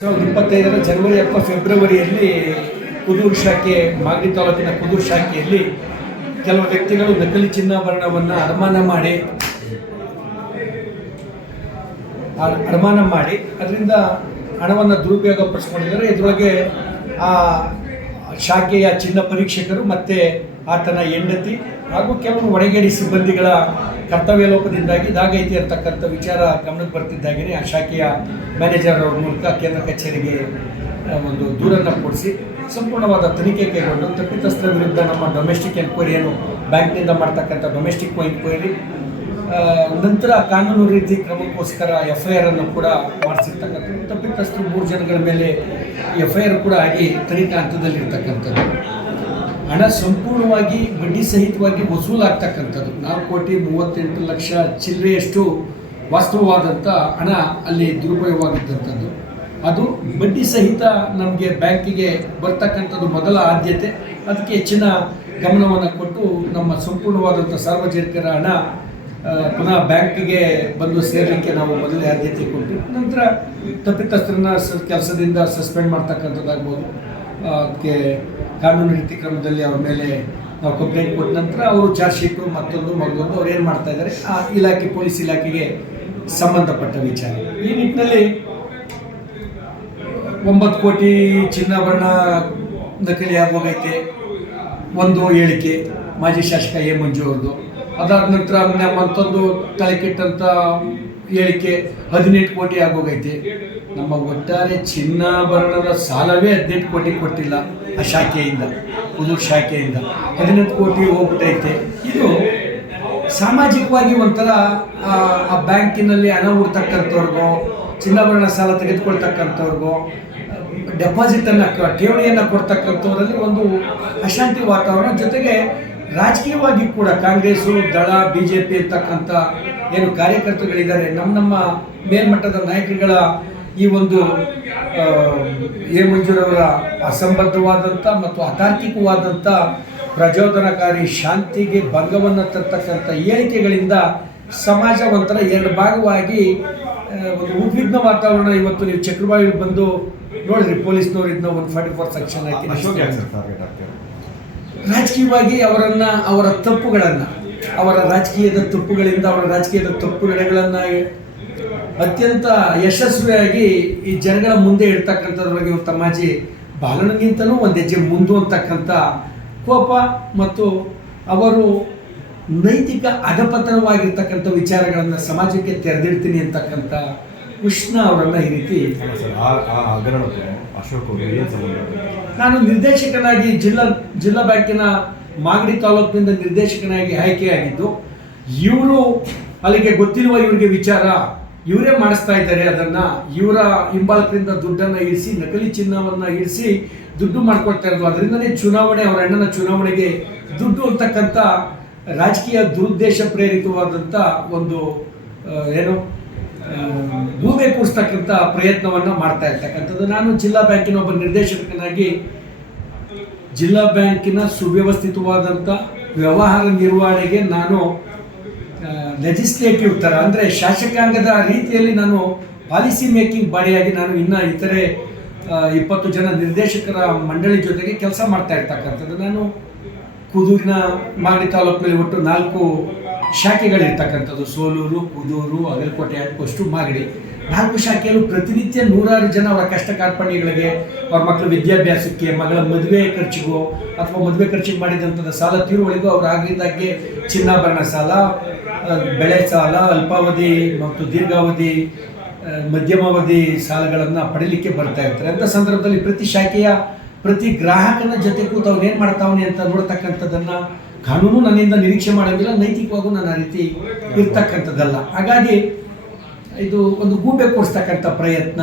2025 ಜನವರಿ ಅಥವಾ ಫೆಬ್ರವರಿಯಲ್ಲಿ ಕುದೂರು ಶಾಖೆ ಮಾಗಡಿ ತಾಲೂಕಿನ ಕುದೂರು ಶಾಖೆಯಲ್ಲಿ ಕೆಲವು ವ್ಯಕ್ತಿಗಳು ನಕಲಿ ಚಿನ್ನಾಭರಣವನ್ನು ಅಡಮಾನ ಮಾಡಿ ಅದರಿಂದ ಹಣವನ್ನು ದುರುಪಯೋಗ ಪಡಿಸ್ಕೊಂಡಿದ್ದಾರೆ. ಇದರೊಳಗೆ ಆ ಶಾಖೆಯ ಚಿನ್ನ ಪರೀಕ್ಷಕರು ಮತ್ತು ಆತನ ಹೆಂಡತಿ ಹಾಗೂ ಕೆಲವು ಒಳಗೇಡಿ ಸಿಬ್ಬಂದಿಗಳ ಕರ್ತವ್ಯ ಲೋಪದಿಂದಾಗಿ ಇದಾಗೈತಿ ಅಂತಕ್ಕಂಥ ವಿಚಾರ ಗಮನಕ್ಕೆ ಬರ್ತಿದ್ದಾಗೇ ಆ ಶಾಖೆಯ ಮ್ಯಾನೇಜರ್ ಅವ್ರ ಮೂಲಕ ಕೇಂದ್ರ ಕಚೇರಿಗೆ ಒಂದು ದೂರನ್ನು ಕೊಡಿಸಿ ಸಂಪೂರ್ಣವಾದ ತನಿಖೆ ಕೈಗೊಂಡು ತಪ್ಪಿತಸ್ಥರ ವಿರುದ್ಧ ನಮ್ಮ ಡೊಮೆಸ್ಟಿಕ್ ಎನ್ಕ್ವೈರಿ ಏನು ಬ್ಯಾಂಕ್ನಿಂದ ಮಾಡ್ತಕ್ಕಂಥ ಡೊಮೆಸ್ಟಿಕ್ ಎನ್ಕ್ವೈರಿ ನಂತರ ಕಾನೂನು ರೀತಿ ಕ್ರಮಕ್ಕೋಸ್ಕರ FIR ಅನ್ನು ಕೂಡ ಮಾಡಿಸಿರ್ತಕ್ಕಂಥದ್ದು. ತಪ್ಪಿತಸ್ಥರು 3 ಜನಗಳ ಮೇಲೆ FIR ಕೂಡ ಆಗಿ ತನಿಖಾ ಹಂತದಲ್ಲಿರ್ತಕ್ಕಂಥದ್ದು. ಹಣ ಸಂಪೂರ್ಣವಾಗಿ ಬಡ್ಡಿ ಸಹಿತವಾಗಿ ವಸೂಲಾಗ್ತಕ್ಕಂಥದ್ದು. 4,38,00,000 ಚಿಲ್ಲರೆಯಷ್ಟು ವಾಸ್ತವವಾದಂಥ ಹಣ ಅಲ್ಲಿ ದುರುಪಯೋಗವಾಗಿದ್ದಂಥದ್ದು. ಅದು ಬಡ್ಡಿ ಸಹಿತ ನಮಗೆ ಬ್ಯಾಂಕಿಗೆ ಬರ್ತಕ್ಕಂಥದ್ದು ಮೊದಲ ಆದ್ಯತೆ. ಅದಕ್ಕೆ ಹೆಚ್ಚಿನ ಗಮನವನ್ನು ಕೊಟ್ಟು ನಮ್ಮ ಸಂಪೂರ್ಣವಾದಂಥ ಸಾರ್ವಜನಿಕರ ಹಣ ಪುನಃ ಬ್ಯಾಂಕಿಗೆ ಬಂದು ಸೇರಲಿಕ್ಕೆ ನಾವು ಮೊದಲೇ ಆದ್ಯತೆ ಕೊಟ್ಟು ನಂತರ ತಪ್ಪಿತಸ್ಥರನ್ನ ಕೆಲಸದಿಂದ ಸಸ್ಪೆಂಡ್ ಮಾಡ್ತಕ್ಕಂಥದ್ದಾಗ್ಬೋದು. ಅದಕ್ಕೆ ಕಾನೂನು ರೀತಿ ಕ್ರಮದಲ್ಲಿ ಅವ್ರ ಮೇಲೆ ನಾವು ಕಂಪ್ಲೇಂಟ್ ಕೊಟ್ಟ ನಂತರ ಅವರು ಚಾರ್ಜ್ ಶೀಟು ಮತ್ತೊಂದು ಅವ್ರು ಏನು ಮಾಡ್ತಾ ಇದ್ದಾರೆ ಆ ಇಲಾಖೆ ಪೊಲೀಸ್ ಇಲಾಖೆಗೆ ಸಂಬಂಧಪಟ್ಟ ವಿಚಾರ. ಈ ನಿಟ್ಟಿನಲ್ಲಿ 9 ಕೋಟಿ ಚಿನ್ನಾಭರಣ ನಕಲಿ ಆಗೋಗೈತೆ ಒಂದು ಹೇಳಿಕೆ ಮಾಜಿ ಶಾಸಕ ಎ ಮಂಜು ಅವ್ರದ್ದು. ಅದಾದ ನಂತರ ಮತ್ತೊಂದು ತಲೆಕೆಟ್ಟಂಥ ಹೇಳಿಕೆ 18 ಕೋಟಿ ಆಗೋಗೈತೆ. ನಮ್ಮ ಒಟ್ಟಾರೆ ಚಿನ್ನಾಭರಣದ ಸಾಲವೇ 18 ಕೋಟಿ ಕೊಟ್ಟಿಲ್ಲ ಆ ಶಾಖೆಯಿಂದ, ಕುದೂರು ಶಾಖೆಯಿಂದ 18 ಕೋಟಿ ಹೋಗ್ಬಿಟ್ಟೈತೆ. ಇದು ಸಾಮಾಜಿಕವಾಗಿ ಒಂಥರ ಆ ಬ್ಯಾಂಕಿನಲ್ಲಿ ಹಣ ಹೂಡ್ತಕ್ಕಂಥವ್ರಿಗೋ ಚಿನ್ನಾಭರಣ ಸಾಲ ತೆಗೆದುಕೊಳ್ತಕ್ಕಂಥವ್ರಿಗೋ ಡೆಪಾಸಿಟನ್ನು ಠೇವಣಿಯನ್ನು ಕೊಡ್ತಕ್ಕಂಥವರಲ್ಲಿ ಒಂದು ಅಶಾಂತಿ ವಾತಾವರಣ, ಜೊತೆಗೆ ರಾಜಕೀಯವಾಗಿ ಕೂಡ ಕಾಂಗ್ರೆಸ್ಸು ದಳ BJP ಇರ್ತಕ್ಕಂಥ ಏನು ಕಾರ್ಯಕರ್ತರುಗಳಿದ್ದಾರೆ, ನಮ್ಮ ಮೇಲ್ಮಟ್ಟದ ನಾಯಕರುಗಳ ಈ ಒಂದು ಎ ಮಂಜೂರವರ ಅಸಂಬದ್ಧವಾದಂಥ ಮತ್ತು ಅತಾರ್ಕಿಕವಾದಂಥ ಪ್ರಚೋದನಕಾರಿ ಶಾಂತಿಗೆ ಭಂಗವನ್ನು ತರ್ತಕ್ಕಂಥ ಹೇಳಿಕೆಗಳಿಂದ ಸಮಾಜ ಒಂಥರ 2 ಭಾಗವಾಗಿ ಒಂದು ಉದ್ವಿಗ್ನ ವಾತಾವರಣ. ಇವತ್ತು ನೀವು ಚಕ್ರವಾಳಿ ಬಂದು ನೋಡಿದ್ರಿ, ಪೊಲೀಸ್ನವರು ಇದನ್ನ 144 ಸೆಕ್ಷನ್ ಹಾಕಿ ರಾಜಕೀಯವಾಗಿ ಅವರ ತಪ್ಪುಗಳನ್ನು, ಅವರ ರಾಜಕೀಯದ ತಪ್ಪುಗಳಿಂದ, ಅವರ ರಾಜಕೀಯದ ತಪ್ಪುಗಳನ್ನು ಅತ್ಯಂತ ಯಶಸ್ವಿಯಾಗಿ ಈ ಜನಗಳ ಮುಂದೆ ಇಡ್ತಕ್ಕಂಥದ್ರೊಳಗೆ ತಮ್ಮಾಜಿ ಬಾಲನಿಗಿಂತಲೂ ಒಂದು ಹೆಜ್ಜೆ ಮುಂದು ಅಂತಕ್ಕಂಥ ಕೋಪ ಮತ್ತು ಅವರು ನೈತಿಕ ಅಧಪತನವಾಗಿರ್ತಕ್ಕಂಥ ವಿಚಾರಗಳನ್ನು ಸಮಾಜಕ್ಕೆ ತೆರೆದಿಡ್ತೀನಿ ಅಂತಕ್ಕಂಥ ಕೃಷ್ಣ ಅವರನ್ನು ಈ ರೀತಿ. ನಾನು ನಿರ್ದೇಶಕನಾಗಿ ಜಿಲ್ಲಾ ಬ್ಯಾಂಕಿನ ಮಾಗಡಿ ತಾಲೂಕಿನಿಂದ ನಿರ್ದೇಶಕನಾಗಿ ಆಯ್ಕೆಯಾಗಿದ್ದು, ಇವರು ಅಲ್ಲಿಗೆ ಗೊತ್ತಿರುವ ಇವರಿಗೆ ವಿಚಾರ ಇವರೇ ಮಾಡಿಸ್ತಾ ಇದ್ದಾರೆ. ಅದನ್ನು ಇವರ ಹಿಂಬಾಲಕರಿಂದ ದುಡ್ಡನ್ನು ಇರಿಸಿ, ನಕಲಿ ಚಿನ್ನವನ್ನು ಇರಿಸಿ ದುಡ್ಡು ಮಾಡ್ಕೊಳ್ತಾ ಇರೋದು. ಅದರಿಂದನೇ ಚುನಾವಣೆ, ಅವರ ಅಣ್ಣನ ಚುನಾವಣೆಗೆ ದುಡ್ಡು ಅಂತಕ್ಕಂಥ ರಾಜಕೀಯ ದುರುದ್ದೇಶ ಪ್ರೇರಿತವಾದಂಥ ಒಂದು ಗೂಬೆ ಕೂರಿಸ್ತಕ್ಕಂಥ ಪ್ರಯತ್ನವನ್ನು ಮಾಡ್ತಾ ಇರ್ತಕ್ಕಂಥದ್ದು. ನಾನು ಜಿಲ್ಲಾ ಬ್ಯಾಂಕಿನ ಒಬ್ಬ ನಿರ್ದೇಶಕನಾಗಿ ಜಿಲ್ಲಾ ಬ್ಯಾಂಕಿನ ಸುವ್ಯವಸ್ಥಿತವಾದಂಥ ವ್ಯವಹಾರ ನಿರ್ವಹಣೆಗೆ ನಾನು ಲೆಜಿಸ್ಲೇಟಿವ್ ಥರ, ಅಂದರೆ ಶಾಸಕಾಂಗದ ರೀತಿಯಲ್ಲಿ ನಾನು ಪಾಲಿಸಿ ಮೇಕಿಂಗ್ ಬಾಡಿಯಾಗಿ ನಾನು ಇನ್ನು ಇತರೆ 20 ಜನ ನಿರ್ದೇಶಕರ ಮಂಡಳಿ ಜೊತೆಗೆ ಕೆಲಸ ಮಾಡ್ತಾ ಇರ್ತಕ್ಕಂಥದ್ದು. ನಾನು ಕುದೂರಿನ ಮಾಗಡಿ ತಾಲೂಕಿನಲ್ಲಿ ಒಟ್ಟು 4 ಶಾಖೆಗಳಿರ್ತಕ್ಕಂಥದ್ದು. ಸೋಲೂರು, ಕುದೂರು, ಅಗಲಕೋಟೆ, ಪೋಸ್ಟು, ಮಾಗಡಿ. 4 ಶಾಖೆಯಲ್ಲೂ ಪ್ರತಿನಿತ್ಯ 100 ಜನ ಅವರ ಕಷ್ಟ ಕಾರ್ಪಣ್ಯಗಳಿಗೆ, ಅವ್ರ ಮಕ್ಕಳ ವಿದ್ಯಾಭ್ಯಾಸಕ್ಕೆ, ಮಗಳ ಮದುವೆ ಖರ್ಚಿಗೂ ಅಥವಾ ಮದುವೆ ಖರ್ಚಿಗೆ ಮಾಡಿದಂಥದ್ದು ಸಾಲ ತೀರುವಳಿಗೂ ಅವ್ರು ಆಗಿದ್ದಾಗೆ ಚಿನ್ನಾಭರಣ ಸಾಲ, ಬೆಳೆ ಸಾಲ, ಅಲ್ಪಾವಧಿ ಮತ್ತು ದೀರ್ಘಾವಧಿ, ಮಧ್ಯಮಾವಧಿ ಸಾಲಗಳನ್ನು ಪಡೀಲಿಕ್ಕೆ ಬರ್ತಾ ಇರ್ತಾರೆ. ಅಂಥ ಸಂದರ್ಭದಲ್ಲಿ ಪ್ರತಿ ಶಾಖೆಯ ಪ್ರತಿ ಗ್ರಾಹಕನ ಜೊತೆ ಕೂತು ಅವ್ನೇನು ಮಾಡ್ತಾವನೆ ಅಂತ ನೋಡ್ತಕ್ಕಂಥದ್ದನ್ನು ಕಾನೂನು ನನ್ನಿಂದ ನಿರೀಕ್ಷೆ ಮಾಡೋದಿಲ್ಲ, ನೈತಿಕವಾಗೂ ನಾನು ಆ ರೀತಿ ಇರ್ತಕ್ಕಂಥದ್ದಲ್ಲ. ಹಾಗಾಗಿ ಇದು ಒಂದು ಗೂಬೆ ಕೊಡಿಸ್ತಕ್ಕಂಥ ಪ್ರಯತ್ನ,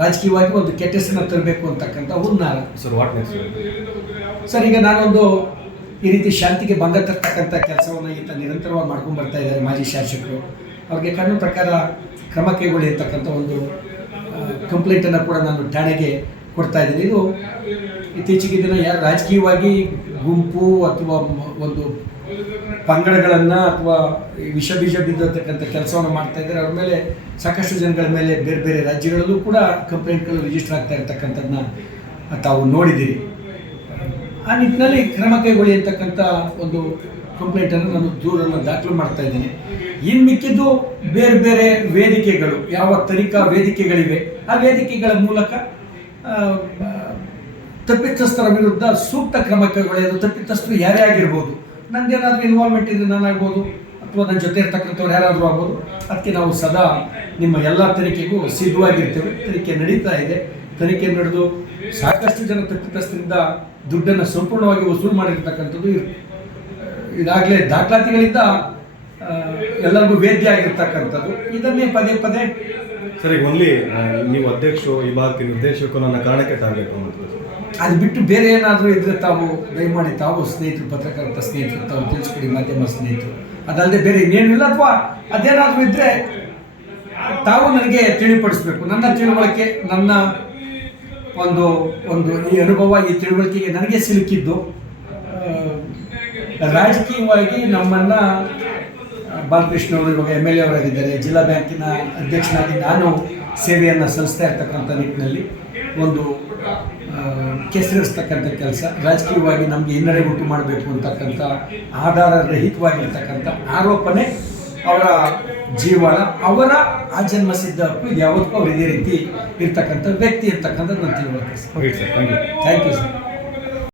ರಾಜಕೀಯವಾಗಿ ಒಂದು ಕೆಟ್ಟ ಹೆಸರನ್ನ ತರಬೇಕು ಅಂತಕ್ಕಂಥ ಹುನ್ನಾರ. ಸರ್, ಈಗ ನಾನೊಂದು ಈ ರೀತಿ ಶಾಂತಿಗೆ ಭಂಗ ತರ್ತಕ್ಕಂಥ ಕೆಲಸವನ್ನು ಈತ ನಿರಂತರವಾಗಿ ಮಾಡ್ಕೊಂಡು ಬರ್ತಾ ಇದ್ದಾರೆ ಮಾಜಿ ಶಾಸಕರು. ಅವ್ರಿಗೆ ಕಾನೂನು ಪ್ರಕಾರ ಕ್ರಮ ಕೈಗೊಳ್ಳಿ ಅಂತಕ್ಕಂಥ ಒಂದು ಕಂಪ್ಲೇಂಟನ್ನು ಕೂಡ ನಾನು ಠಾಣೆಗೆ ಕೊಡ್ತಾ ಇದ್ದೀನಿ. ಇದು ಇತ್ತೀಚೆಗೆ ದಿನ ಯಾರು ರಾಜಕೀಯವಾಗಿ ಗುಂಪು ಅಥವಾ ಒಂದು ಪಂಗಡಗಳನ್ನು ಅಥವಾ ವಿಷ ಬೀಜ ಬಿದ್ದತಕ್ಕಂಥ ಕೆಲಸವನ್ನು ಮಾಡ್ತಾ ಇದ್ದಾರೆ, ಅವ್ರ ಮೇಲೆ ಸಾಕಷ್ಟು ಜನಗಳ ಮೇಲೆ ಬೇರೆ ಬೇರೆ ರಾಜ್ಯಗಳಲ್ಲೂ ಕೂಡ ಕಂಪ್ಲೇಂಟ್ಗಳು ರಿಜಿಸ್ಟರ್ ಆಗ್ತಾ ಇರ್ತಕ್ಕಂಥದ್ದನ್ನ ತಾವು ನೋಡಿದ್ದೀರಿ. ಆ ನಿಟ್ಟಿನಲ್ಲಿ ಕ್ರಮ ಕೈಗೊಳ್ಳಿ ಅಂತಕ್ಕಂಥ ಒಂದು ಕಂಪ್ಲೇಂಟನ್ನು ನಾನು ದೂರನ್ನು ದಾಖಲು ಮಾಡ್ತಾ ಇದ್ದೀನಿ. ಇನ್ನು ಮಿಕ್ಕಿದ್ದು ಬೇರೆ ಬೇರೆ ವೇದಿಕೆಗಳು, ಯಾವ ತನಿಖಾ ವೇದಿಕೆಗಳಿವೆ, ಆ ವೇದಿಕೆಗಳ ಮೂಲಕ ತಪ್ಪಿತಸ್ಥರ ವಿರುದ್ಧ ಸೂಕ್ತ ಕ್ರಮ ಕೈಗೊಳ್ಳಿಯೋದು. ತಪ್ಪಿತಸ್ಥರು ಯಾರೇ ಆಗಿರ್ಬೋದು, ನಂದೇನಾದರೂ ಇನ್ವಾಲ್ವ್ಮೆಂಟ್ ಇದ್ರೆ ನಾನಾಗ್ಬೋದು ಅಥವಾ ನನ್ನ ಜೊತೆ ಇರ್ತಕ್ಕಂಥವ್ರು ಯಾರಾದರೂ ಆಗ್ಬೋದು. ಅದಕ್ಕೆ ನಾವು ಸದಾ ನಿಮ್ಮ ಎಲ್ಲ ತನಿಖೆಗೂ ಸಿದ್ಧವಾಗಿರ್ತೇವೆ. ತನಿಖೆ ನಡೀತಾ ಇದೆ. ತನಿಖೆ ನಡೆದು ಸಾಕಷ್ಟು ಜನ ತಪ್ಪಿತಸ್ಥರಿಂದ ದುಡ್ಡನ್ನು ಸಂಪೂರ್ಣವಾಗಿ ವಸೂಲು ಮಾಡಿರ್ತಕ್ಕಂಥದ್ದು ಈಗಾಗಲೇ ದಾಖಲಾತಿಗಳಿಂದ ಎಲ್ಲರಿಗೂ ವೇದ್ಯ ಆಗಿರ್ತಕ್ಕಂಥದ್ದು. ಇದನ್ನೇ ಪದೇ ಪದೇ ಸರಿ, ಓನ್ಲಿ ನೀವು ಅಧ್ಯಕ್ಷರು ಇಲಾಖೆ ನಿರ್ದೇಶಕರು ನನ್ನ ಕಾರಣಕ್ಕೆ ಟಾರ್ಗೆಟ್ ಮಾಡುತ್ತದೆ. ಅದು ಬಿಟ್ಟು ಬೇರೆ ಏನಾದರೂ ಇದ್ದರೆ ತಾವು ದಯಮಾಡಿ ತಾವು ಸ್ನೇಹಿತರು, ಪತ್ರಕರ್ತ ಸ್ನೇಹಿತರು ತಾವು ತಿಳಿಸ್ಕೊಡಿ, ಮಾಧ್ಯಮ ಸ್ನೇಹಿತರು. ಅದಲ್ಲದೆ ಬೇರೆ ಇನ್ನೇನು ಇಲ್ಲ. ಅಥವಾ ಅದೇನಾದರೂ ಇದ್ದರೆ ತಾವು ನನಗೆ ತಿಳಿಪಡಿಸ್ಬೇಕು. ನನ್ನ ತಿಳುವಳಿಕೆ, ನನ್ನ ಒಂದು ಒಂದು ಈ ಅನುಭವ, ಈ ತಿಳುವಳಿಕೆಗೆ ನನಗೆ ಸಿಲುಕಿದ್ದು ರಾಜಕೀಯವಾಗಿ ನಮ್ಮನ್ನು ಬಾಲಕೃಷ್ಣ ಅವರು ಇವಾಗ MLA ಅವರಾಗಿದ್ದಾರೆ. ಜಿಲ್ಲಾ ಬ್ಯಾಂಕಿನ ಅಧ್ಯಕ್ಷನಾಗಿ ನಾನು ಸೇವೆಯನ್ನು ಸಲ್ಲಿಸ್ತಾ ಇರ್ತಕ್ಕಂಥ ನಿಟ್ಟಿನಲ್ಲಿ ಒಂದು ಕೆಸರಿಸ್ತಕ್ಕಂಥ ಕೆಲಸ, ರಾಜಕೀಯವಾಗಿ ನಮಗೆ ಹಿನ್ನಡೆ ಉಂಟು ಮಾಡಬೇಕು ಅಂತಕ್ಕಂಥ ಆಧಾರರಹಿತವಾಗಿರ್ತಕ್ಕಂಥ ಆರೋಪನೆ ಅವರ ಜೀವನ, ಅವರ ಆಜನ್ಮ ಸಿದ್ಧ ಹಕ್ಕು. ಯಾವತ್ತೂ ಅವ್ರು ಇದೇ ರೀತಿ ಇರ್ತಕ್ಕಂಥ ವ್ಯಕ್ತಿ ಇರ್ತಕ್ಕಂಥದ್ದು ನಾನು ತಿಳುವಳಿಕೆ. Okay sir, thank you. Thank you sir.